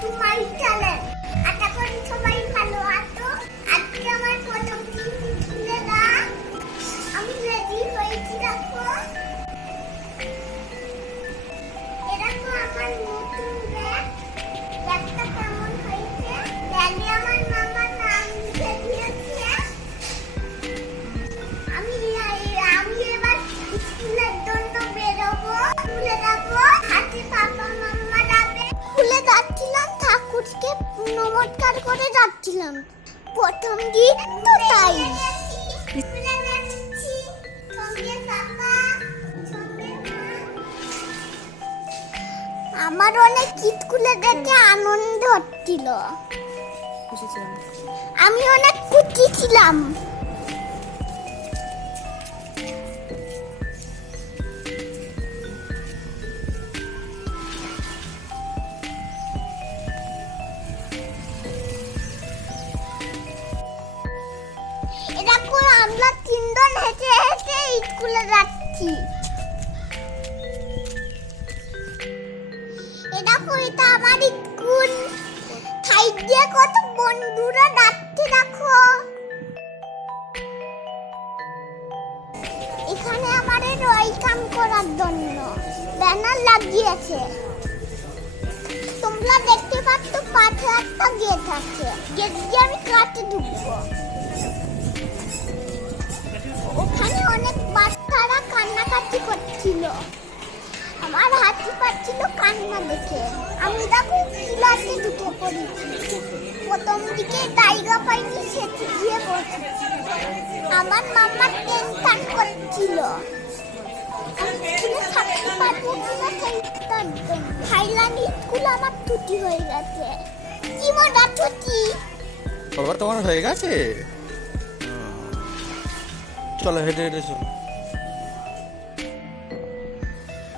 to my channel. নমস্কার করে যাচ্ছিলাম প্রথম দিন তো তাই। আমার অনেক কিতকুলে দেখে আনন্দ হচ্ছিল। আমি অনেক খুশি ছিলাম। আমরা তিনজন হেঁটে হেঁটে স্কুলে যাচ্ছি। এটা আমার স্কুল। সাইড দিয়ে কত বন্ধুরা যাচ্ছে, দেখো। এখানে আমাদের ওয়েলকাম করার জন্য ব্যানার লাগিয়েছে। তোমরা দেখতে পাচ্ছ হাতি পাচ্ছিল কান্না দেখে। আমি দেখো ক্লাসে ঢুকে পড়েছি। প্রথম দিকে জায়গা পাইনি সেটি গিয়ে বসেছি আমার মাম্মা করছিল। কিনা সেইটার জন্য থাইল্যান্ড স্কুল আমার ছুটি হয়ে গেছে। কি মজা ছুটি? বাবা তোমার হয়ে গেছে? চলো হেঁটে হেঁটে চলো।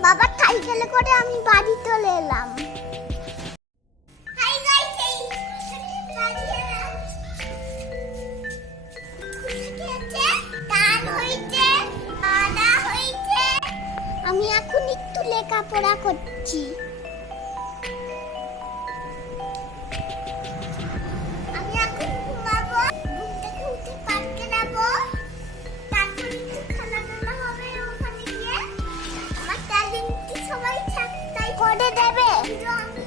বাবা সাইকেলে করে আমি বাড়ি চলে এলাম। আমি এখন একটু লেখাপড়া করছি। 分装